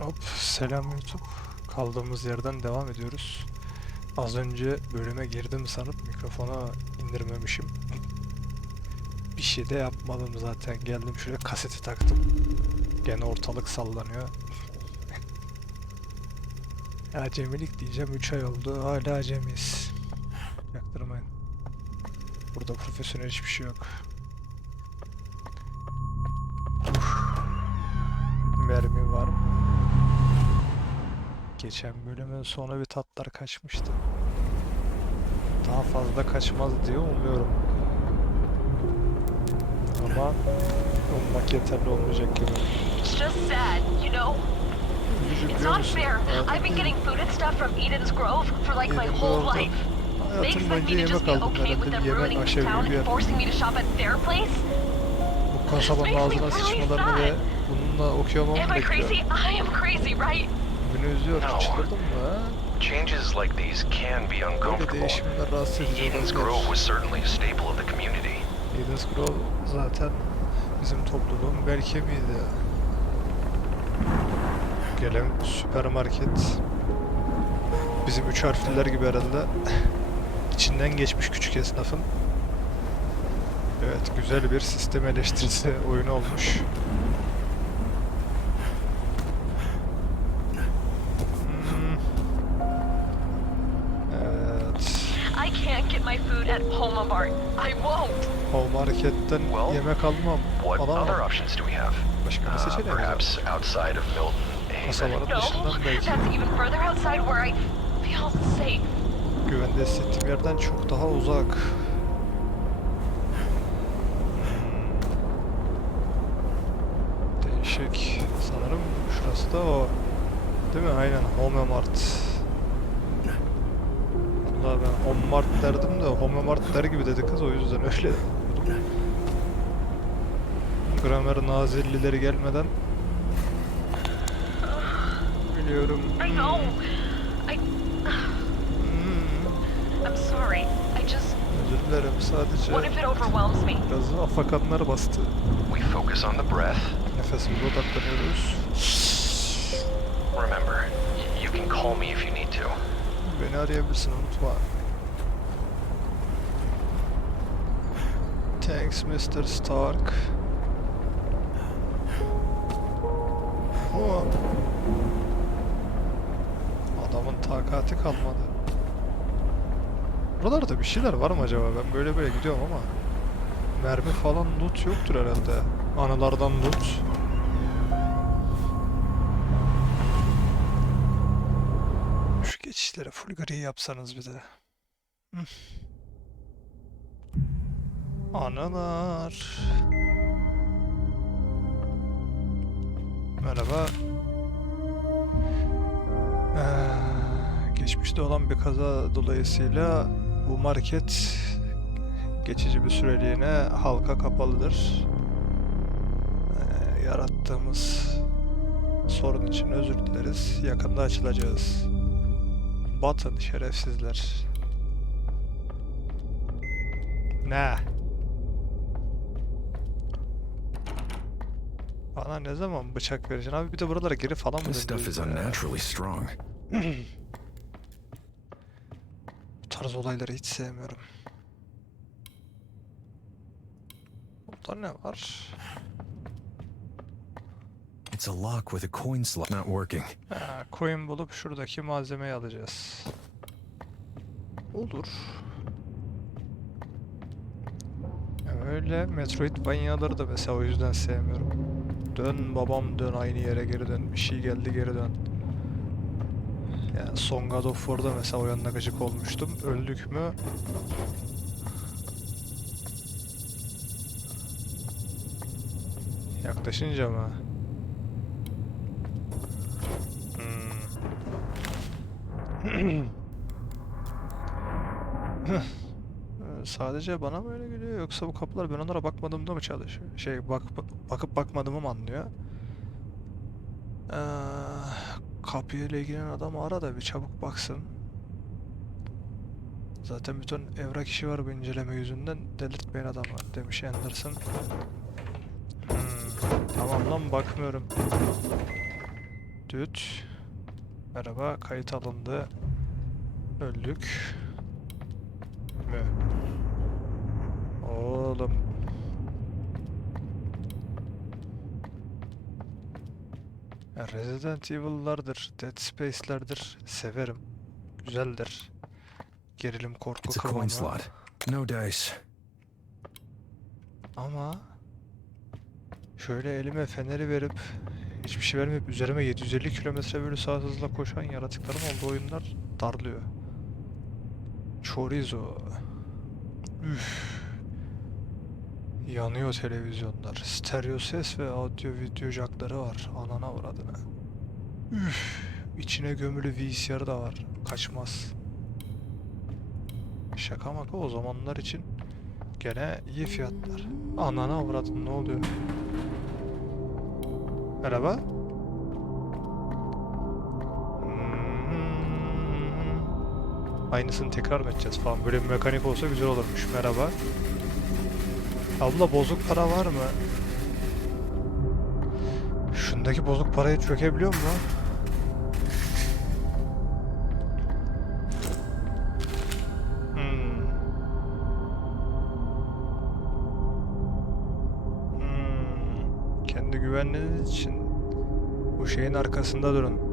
Hop selam YouTube. Kaldığımız yerden devam ediyoruz. Az önce bölüme girdim sanıp mikrofona indirmemişim. Bir şey de yapmadım zaten. Geldim şuraya kaseti taktım. Gene ortalık sallanıyor. Acemilik diyeceğim 3 ay oldu. Hala acemiyiz. Yaktırmayın. Burada profesyonel hiçbir şey yok. Geçen bölümün sonu bir tatlar kaçmıştı. Daha fazla kaçmaz diye umuyorum. Ama ummak yeterli olmayacak gibi. It's just sad, you know? It's not fair. I've been getting food and stuff from Eden's Grove for like my whole life. They expect me to just yemek be aldım okay with them ruining aşağı town and forcing me to shop at their place? Bu kasabanın ağzına sıçmalarını ve bununla okuyamam Am I crazy? bekliyor. I am crazy, right? Beni üzüyor. No. Çıldırdın mı ha? Changes like these can be uncomfortable. Eden's. Grove was certainly a staple of the community. Eden's Grove zaten bizim topluluğun bel kemiğiydi. Gelen süpermarket bizim üç harfliler gibi herhalde içinden geçmiş küçük esnafın. Evet güzel bir sistem eleştirisi oyunu olmuş. At Homa Mart. I won't. O marketten Well, yemek almam. What Alamam. other options do we have? Başka bir Uh, seçeneğimiz var. perhaps outside of Milton, Haven. Kasabanın No, dışından belki. that's even further outside where I feel safe. Güvende hissettiğim yerden çok daha uzak. Değişik. Sanırım şurası da o. Değil mi? Aynen. Home Mart. Ben Home Mart derdim de Home Mart der gibi dedi kız o yüzden öyle. Gramer nazillileri gelmeden biliyorum. I know. I, Hmm. I'm sorry. I just, Özür dilerim sadece what if it overwhelms me? biraz afakanlar bastı. We focus on the breath. Nefesimize odaklanıyoruz. Beni arayabilirsin unutma. Thanks Mr. Stark. Hop. Adamın takati kalmadı. Buralarda bir şeyler var mı acaba? Ben böyle böyle gidiyorum ama. Mermi falan loot yoktur herhalde. Anılardan loot. Şu geçişlere full gri yapsanız bir de. Hı. Anılar. Merhaba. Ee, geçmişte olan bir kaza dolayısıyla bu market geçici bir süreliğine halka kapalıdır. Ee, yarattığımız sorun için özür dileriz. Yakında açılacağız. Batın şerefsizler. Ne? Bana ne zaman bıçak vereceksin abi? Bir de buralara geri falan mı This stuff is unnaturally strong. Bu tarz olayları hiç sevmiyorum. Burada ne var? A lock with a coin slot not working. Ha, coin bulup şuradaki malzemeyi alacağız. Olur. Öyle Metroidvania'ları da mesela o yüzden sevmiyorum. Dön babam dön aynı yere geri dön. Bir şey geldi geri dön. Yani son God of War'da mesela o yanına gıcık olmuştum. Öldük mü? Yaklaşınca mı? Sadece bana mı öyle geliyor yoksa bu kapılar ben onlara bakmadığımda mı çalışıyor? Şey bak bakıp bakmadığımı mı anlıyor? Ee, kapıyla ilgilenen adamı ara da bir çabuk baksın. Zaten bütün evrak işi var bu inceleme yüzünden delirtmeyin adamı demiş Anderson. Hmm, tamam lan bakmıyorum. Düt. Merhaba, kayıt alındı. Öldük. Mü? Oğlum. Resident Evil'lardır, Dead Space'lerdir. Severim. Güzeldir. Gerilim korku It's a coin slot. No dice. Ama şöyle elime feneri verip hiçbir şey vermeyip üzerime 750 kilometre bölü saat hızla koşan yaratıkların olduğu oyunlar darlıyor. Chorizo. Üf. Yanıyor televizyonlar. Stereo ses ve audio video jackları var. Anana uğradına. Üf. İçine gömülü VCR da var. Kaçmaz. Şaka maka o zamanlar için Gene iyi fiyatlar. Anana avradın ne oluyor? Merhaba. Aynısını tekrar mı edeceğiz falan. Böyle bir mekanik olsa güzel olurmuş. Merhaba. Abla bozuk para var mı? Şundaki bozuk parayı çökebiliyor mu? Hmm. Hmm, Kendi güvenliğiniz için bu şeyin arkasında durun.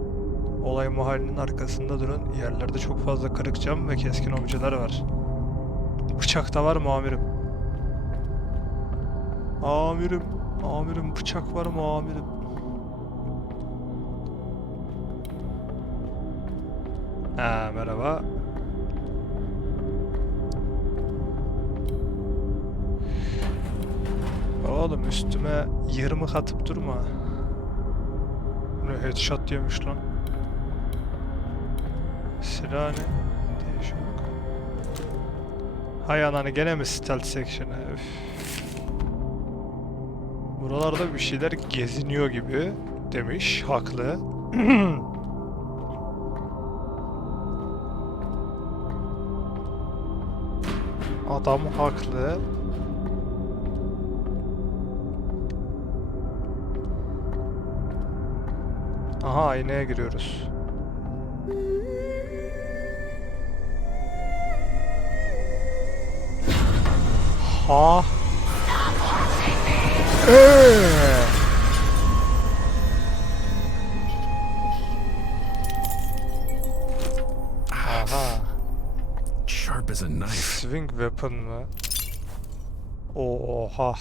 Olay mahallinin arkasında durun. Yerlerde çok fazla kırık cam ve keskin objeler var. Bıçak da var mı amirim? Amirim, amirim bıçak var mı amirim? Ha merhaba. Oğlum üstüme 20 katıp durma. Ne headshot yemiş lan. Silah ne? Değişik. Hay ananı gene mi stealth section'a? Buralarda bir şeyler geziniyor gibi demiş. Haklı. Adam haklı. Aha aynaya giriyoruz. Ha? Ee. Aha. Sharp as a knife. Swing weapon mı? Oha.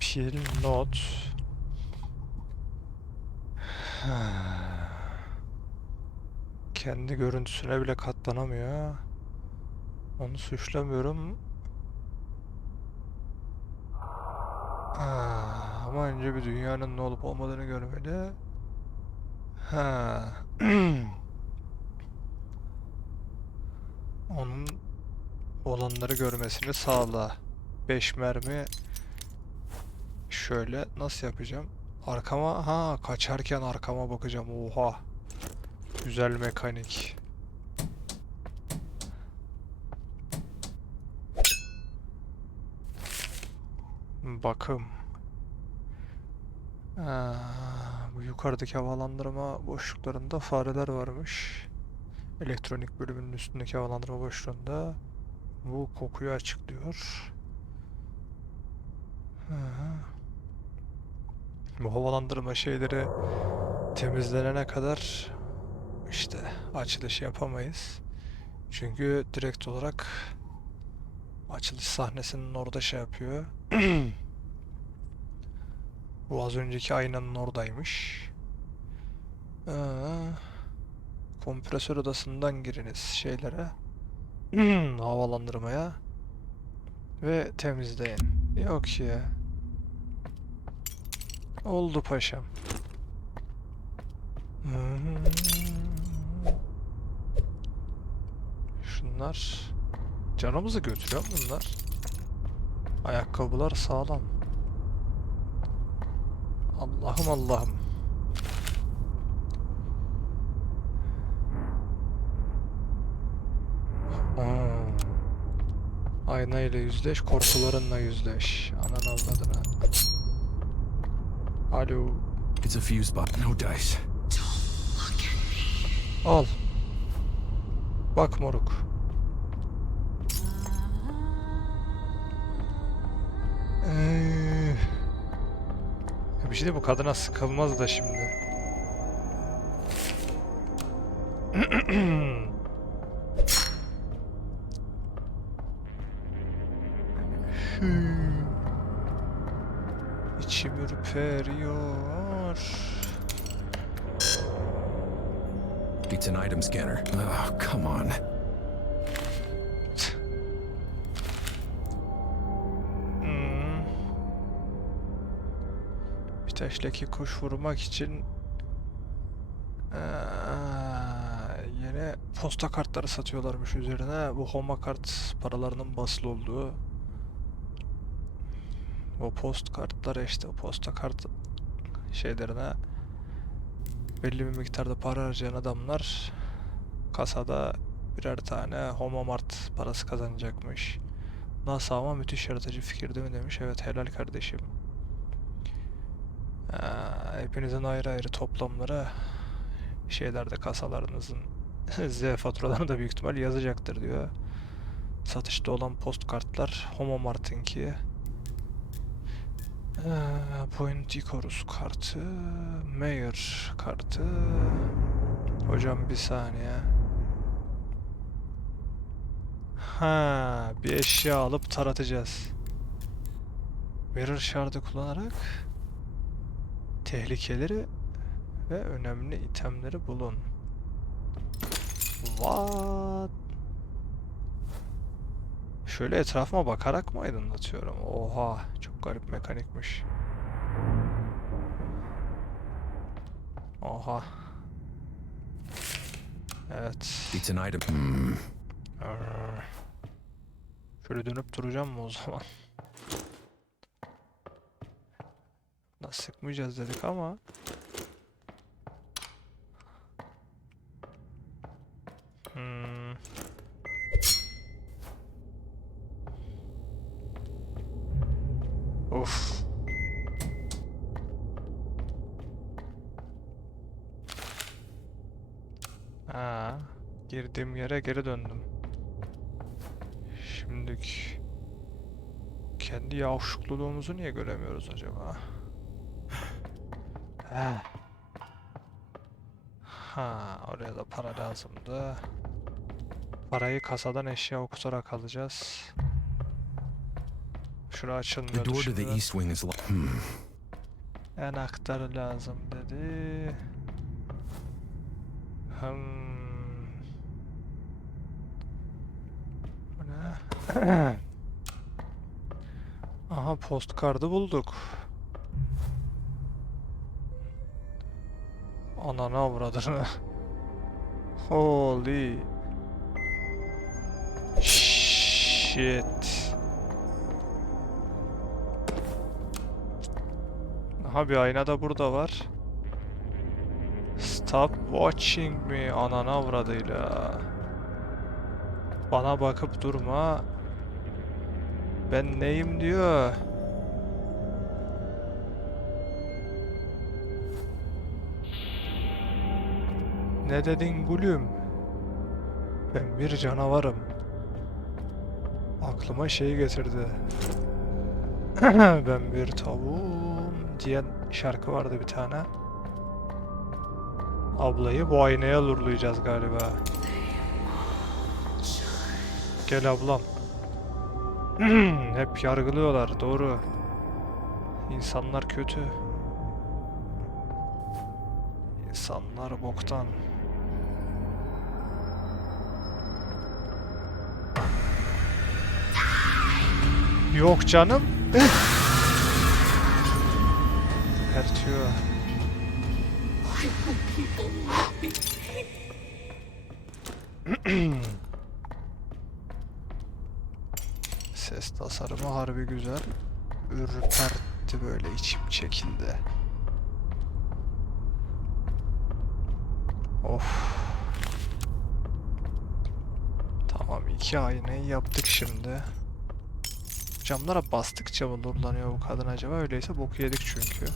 Pil not. Kendi görüntüsüne bile katlanamıyor. Onu suçlamıyorum. Ha, ama önce bir dünyanın ne olup olmadığını görmeli. Ha. Onun olanları görmesini sağla. 5 mermi şöyle nasıl yapacağım? Arkama ha kaçarken arkama bakacağım. Oha. Güzel mekanik. Bakım. Aa, bu yukarıdaki havalandırma boşluklarında fareler varmış. Elektronik bölümünün üstündeki havalandırma boşluğunda bu kokuyu açıklıyor. Hı. Bu havalandırma şeyleri temizlenene kadar işte açılış yapamayız. Çünkü direkt olarak açılış sahnesinin orada şey yapıyor. Bu az önceki aynanın oradaymış. Ee, kompresör odasından giriniz şeylere. Havalandırmaya. Ve temizleyin. Yok ya. Oldu paşam. Şunlar canımızı götürüyor bunlar. Ayakkabılar sağlam. Allah'ım Allah'ım. Ayna ile yüzleş, korkularınla yüzleş. Anan avradına. Alo. It's a fuse box. No dice. Al. Bak moruk. Ee, bir şey de bu kadına sıkılmaz da şimdi. İçim ürperiyor. It's an item scanner. Oh, come on. Bir taştaki kuş vurmak için eee, yeni posta kartları satıyorlarmış üzerine. Bu homa kart paralarının basılı olduğu. O post kartları işte o posta kart şeylerine belli bir miktarda para harcayan adamlar kasada birer tane Homo Mart parası kazanacakmış. Nasıl ama müthiş yaratıcı fikir değil mi demiş. Evet helal kardeşim. Ee, hepinizin ayrı ayrı toplamları şeylerde kasalarınızın Z faturalarını da büyük ihtimal yazacaktır diyor. Satışta olan post kartlar Homo Mart'inki. Ee, Point Icarus kartı, Mayor kartı. Hocam bir saniye. Ha, bir eşya alıp taratacağız. Mirror Shard'ı kullanarak tehlikeleri ve önemli itemleri bulun. What? Şöyle etrafıma bakarak mı aydınlatıyorum? Oha, çok garip mekanikmiş. Oha. Evet. It's an item. Hmm. Şöyle dönüp duracağım mı o zaman? Sıkmayacağız dedik ama. Hmm. Of. Ha, girdiğim yere geri döndüm. Şimdik kendi yavşukluluğumuzu niye göremiyoruz acaba? Ha. Oraya da para lazımdı. Parayı kasadan eşya okutarak alacağız. Şura The açılmıyor door to the şimdi. Anahtarı lazım dedi. Hmm. Aha postkardı bulduk. Ananı avradını. Holy shit. Aha bir ayna da burada var. Stop watching me ananı avradıyla. Bana bakıp durma. Ben neyim diyor. Ne dedin gülüm? Ben bir canavarım. Aklıma şey getirdi. ben bir tavuğum diyen şarkı vardı bir tane. Ablayı bu aynaya lurlayacağız galiba. Gel ablam. Hep yargılıyorlar, doğru. İnsanlar kötü. İnsanlar boktan. Yok canım. Ertiyor. Ses tasarımı harbi güzel. Ürpertti böyle içim çekildi. Of. Tamam iki aynayı yaptık şimdi. Camlara bastıkça mı lurlanıyor bu kadın acaba? Öyleyse boku yedik çünkü.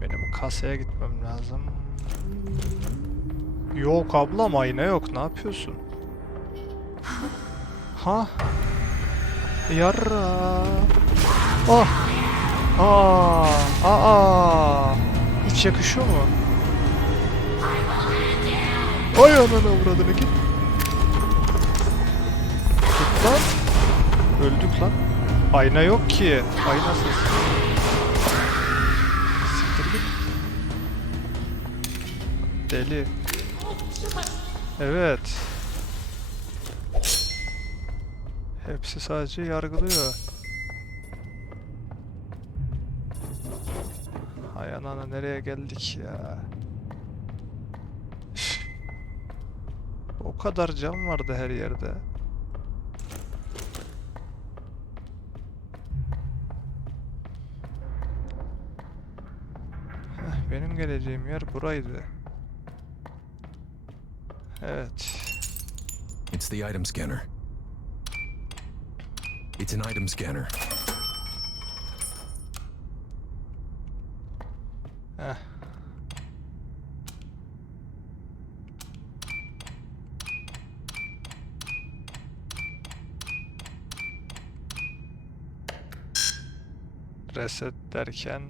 Benim kasaya gitmem lazım. Yok ablam ayna yok. Ne yapıyorsun? Ha? Yarra. Oh. Aa. Aa. Hiç yakışıyor mu? Ay anana uğradığını git. Lan. Öldük lan. Ayna yok ki. Aynasız. Siktir git. Deli. Evet. Hepsi sadece yargılıyor. Hay anana nereye geldik ya? O kadar cam vardı her yerde. Heh, benim geleceğim yer buraydı. Evet. It's the item scanner. It's an item scanner. Heh. Reset derken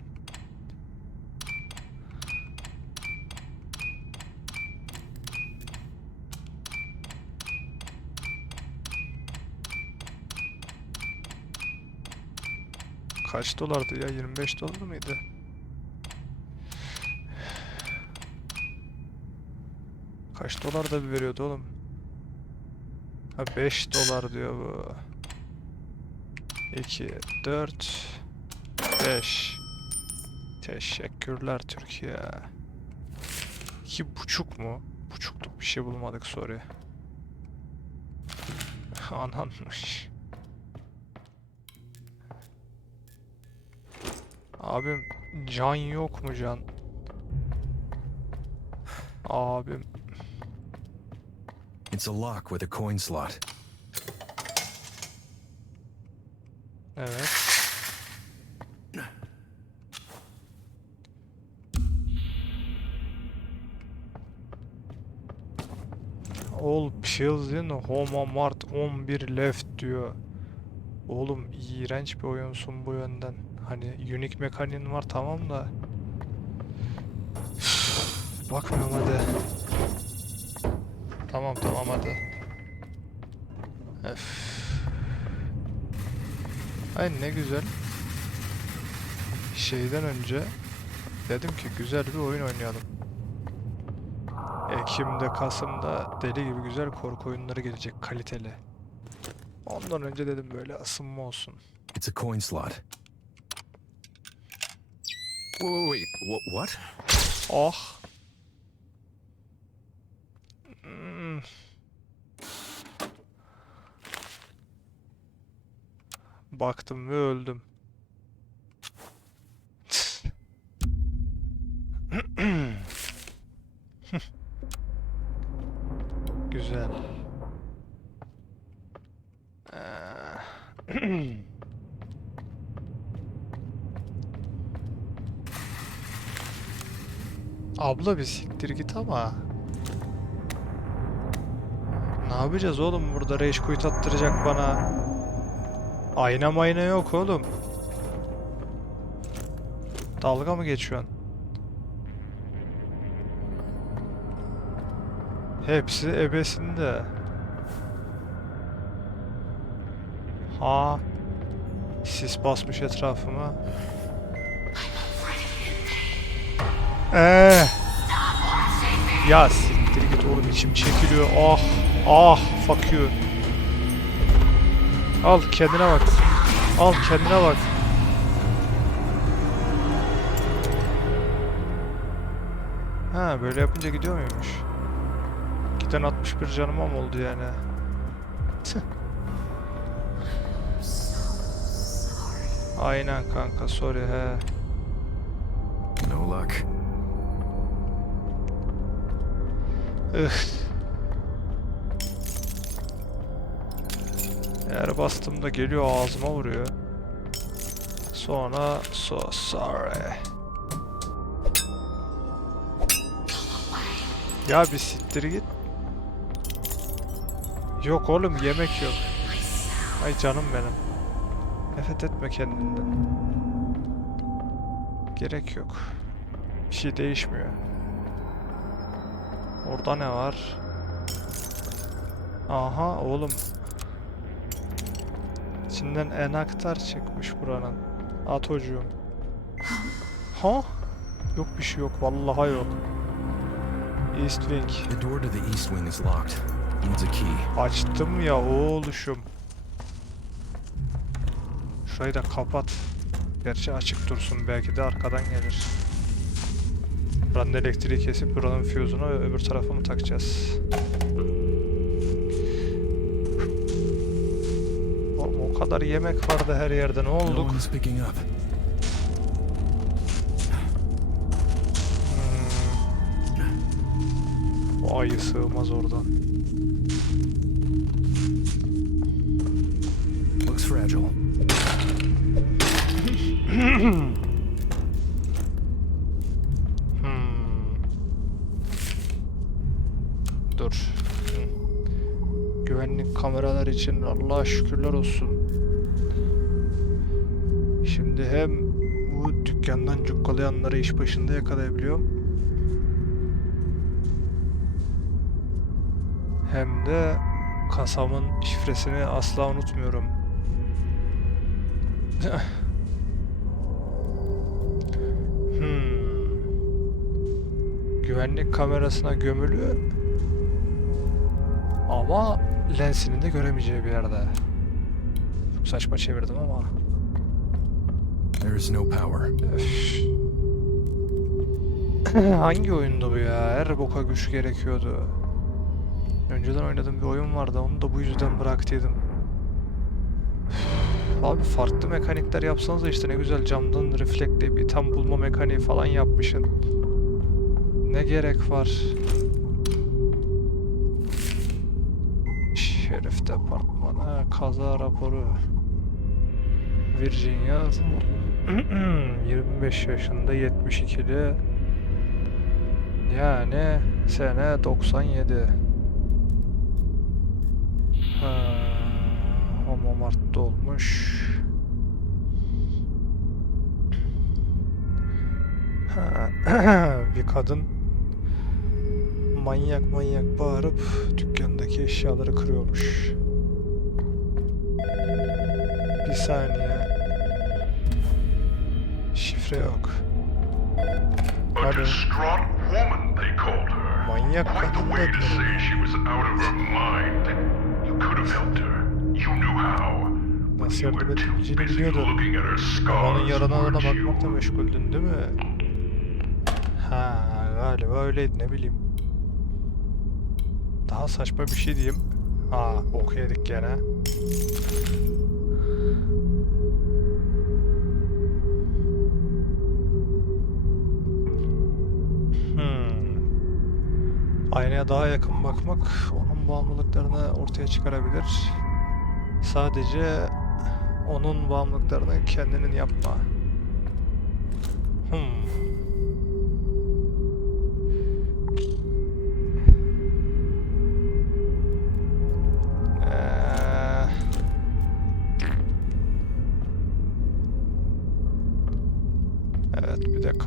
Kaç dolardı ya? 25 dolar mıydı? Kaç dolar da bir veriyordu oğlum? Ha 5 dolar diyor bu. 2, 4, 5. Teşekkürler Türkiye. İki buçuk mu? Buçukluk bir şey bulmadık sorry. Ananmış. Abim can yok mu can? Abim It's a lock with a coin slot. evet. All pills in Homa Mart 11 left diyor. Oğlum iğrenç bir oyunsun bu yönden. Hani unique mekaniğin var tamam da. Bakmıyorum hadi. Tamam tamam hadi. Öf. Ay ne güzel. Şeyden önce dedim ki güzel bir oyun oynayalım. Ekim'de, Kasım'da deli gibi güzel korku oyunları gelecek kaliteli. Ondan önce dedim böyle ısınma olsun. It's a coin slot. Wait, wait, wait. Wha- what? Oh. Hmm. Baktım ve öldüm. Güzel. Abla bir siktir git ama. Ne yapacağız oğlum burada rage quit attıracak bana. Ayna mayna yok oğlum. Dalga mı geçiyorsun? Hepsi ebesinde. Ha. Sis basmış etrafıma. Eee. Ya siktir git oğlum içim çekiliyor. Ah. Ah. Fuck you. Al kendine bak. Al kendine bak. Ha böyle yapınca gidiyor muymuş? Giden 61 canıma mı oldu yani? Aynen kanka sorry he. No luck. Ih. Eğer bastığımda geliyor ağzıma vuruyor. Sonra so sorry. Ya bir siktir git. Yok oğlum yemek yok. Ay canım benim. Nefret etme kendinden. Gerek yok. Bir şey değişmiyor. Orada ne var? Aha oğlum. İçinden enaktar çıkmış buranın. At çocuğum. Ha? Yok bir şey yok. Vallahi yok. East Wing. The door to the east wing is locked. Needs a key. Açtım ya oğluşum. Şurayı da kapat. Gerçi açık dursun belki de arkadan gelir. Buranın elektriği kesip buranın füzunu öbür tarafa mı takacağız? Oğlum o kadar yemek vardı her yerde ne olduk? Hmm. Bu ayı sığmaz oradan. Looks fragile. Allah'a şükürler olsun. Şimdi hem bu dükkandan cukkalayanları iş başında yakalayabiliyorum. Hem de kasamın şifresini asla unutmuyorum. Hmm. Güvenlik kamerasına gömülü ama lensinin de göremeyeceği bir yerde. Çok saçma çevirdim ama. There is no power. Hangi oyundu bu ya? Her boka güç gerekiyordu. Önceden oynadığım bir oyun vardı. Onu da bu yüzden bıraktıydım. Abi farklı mekanikler yapsanız işte ne güzel camdan reflektleyip item bulma mekaniği falan yapmışsın. Ne gerek var? Şerif departmanı, kaza raporu. Virginia 25 yaşında 72'li yani sene 97 ha, Homo Mart'ta olmuş bir kadın manyak manyak bağırıp dükkandaki eşyaları kırıyormuş bir saniye şifre yok Hadi. Manyak kadın. But Nasıl yardım busy biliyordun. Babanın yaralarına bakmakla meşguldün değil mi? Ha galiba öyleydi ne bileyim. Daha saçma bir şey diyeyim. Ha bok yedik gene. Hmm. Aynaya daha yakın bakmak onun bağımlılıklarını ortaya çıkarabilir. Sadece onun bağımlılıklarını kendinin yapma. Hmm.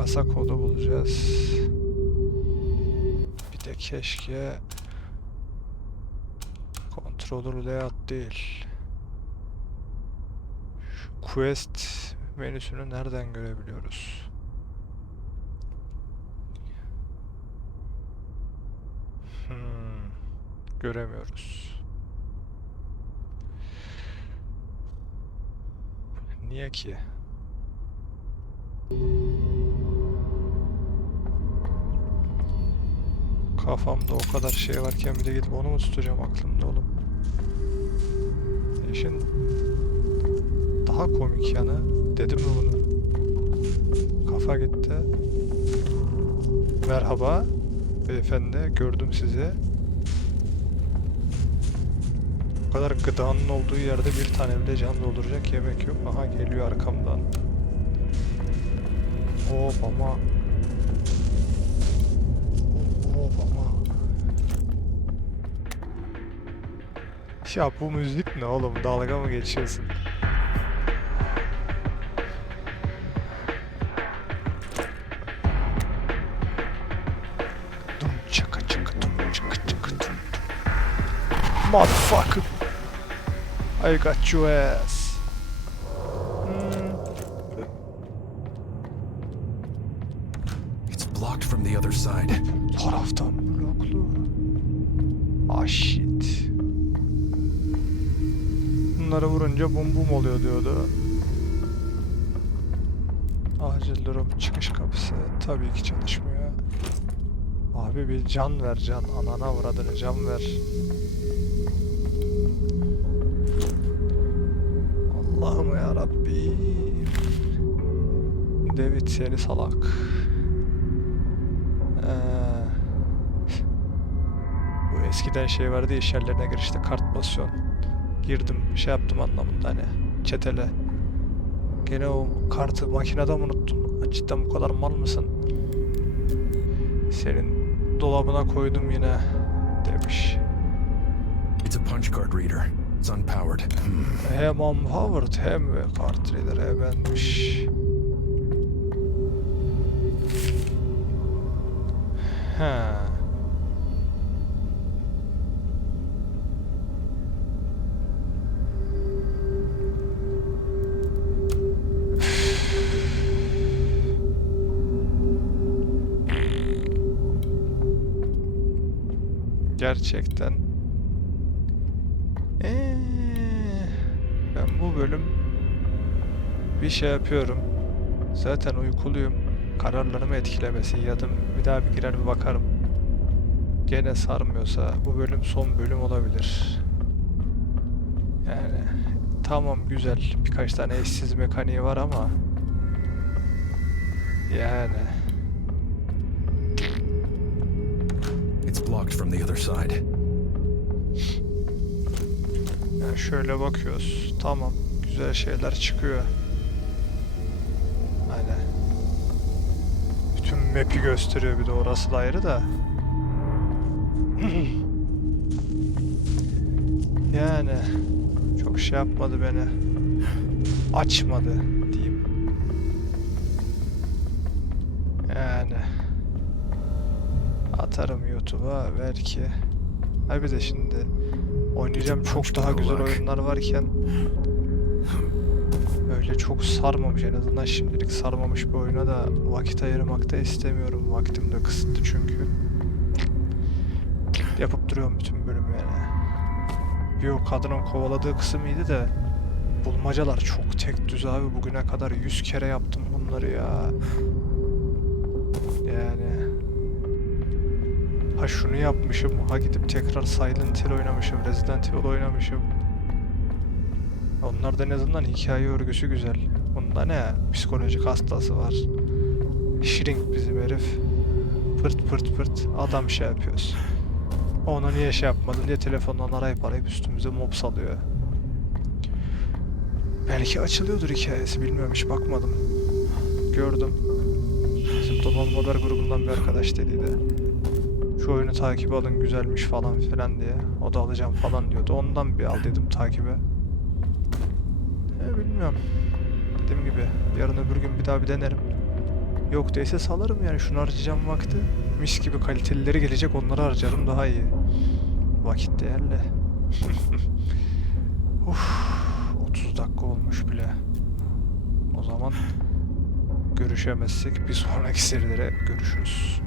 Kasa kodu bulacağız. Bir de keşke controller layout değil. Şu quest menüsünü nereden görebiliyoruz? Hmm, göremiyoruz. Niye ki? Kafamda o kadar şey varken bir de gidip onu mu tutacağım aklımda oğlum? İşin daha komik yanı dedim mi bunu? Kafa gitti. Merhaba beyefendi gördüm sizi. Bu kadar gıdanın olduğu yerde bir tane bile can dolduracak yemek yok. Aha geliyor arkamdan. Hop ama. Ya bu müzik ne oğlum? Dalga mı geçiyorsun? Dum çaka çaka dum çaka çaka dum. Motherfucker. I got your ass. Bunları vurunca bum bum oluyor diyordu. Acil durum çıkış kapısı tabii ki çalışmıyor. Abi bir can ver can. Anana avradını can ver. Allah'ım ya Rabbi. David seni salak. Ee, bu eskiden şey vardı ya iş yerlerine girişte kart basıyorsun. Girdim şey yaptım anlamında hani çetele. Gene o kartı makinede mi unuttun? Ha, Cidden bu kadar mal mısın? Senin dolabına koydum yine demiş. It's a punch card reader. It's unpowered. Hmm. Hem Howard hem kart reader benmiş. He. Gerçekten. Ee, ben bu bölüm bir şey yapıyorum. Zaten uykuluyum. Kararlarımı etkilemesi ya da bir daha bir girer bir bakarım. Gene sarmıyorsa bu bölüm son bölüm olabilir. Yani tamam güzel birkaç tane eşsiz mekaniği var ama yani It's blocked from the other side. Yani şöyle bakıyoruz. Tamam. Güzel şeyler çıkıyor. Aynen. Bütün map'i gösteriyor bir de orası da ayrı da. yani çok şey yapmadı beni. Açmadı diyeyim. Yani atarım YouTube'a belki. Ha bir de şimdi oynayacağım çok daha güzel oyunlar varken öyle çok sarmamış en azından şimdilik sarmamış bir oyuna da vakit ayırmak da istemiyorum. Vaktim de kısıtlı çünkü. Yapıp duruyorum bütün bölümü yani. Bir o kadının kovaladığı kısım iyiydi de bulmacalar çok tek düz abi. Bugüne kadar 100 kere yaptım bunları ya. Yani Ha şunu yapmışım, ha gidip tekrar Silent Hill oynamışım, Resident Evil oynamışım. Onlarda en azından hikaye örgüsü güzel. Bunda ne? Psikolojik hastası var. Shrink bizim herif. Pırt pırt pırt adam şey yapıyoruz. Onu niye şey yapmadın diye telefondan arayıp arayıp üstümüze mob salıyor. Belki açılıyordur hikayesi bilmiyorum hiç bakmadım. Gördüm. Bizim Donald Model grubundan bir arkadaş dediydi şu oyunu takip alın güzelmiş falan filan diye. O da alacağım falan diyordu. Ondan bir al dedim takibe. E, bilmiyorum. Dediğim gibi yarın öbür gün bir daha bir denerim. Yok değilse salarım yani şunu harcayacağım vakti. Mis gibi kalitelileri gelecek onları harcarım daha iyi. Vakit değerli. Uf, 30 dakika olmuş bile. O zaman görüşemezsek bir sonraki serilere görüşürüz.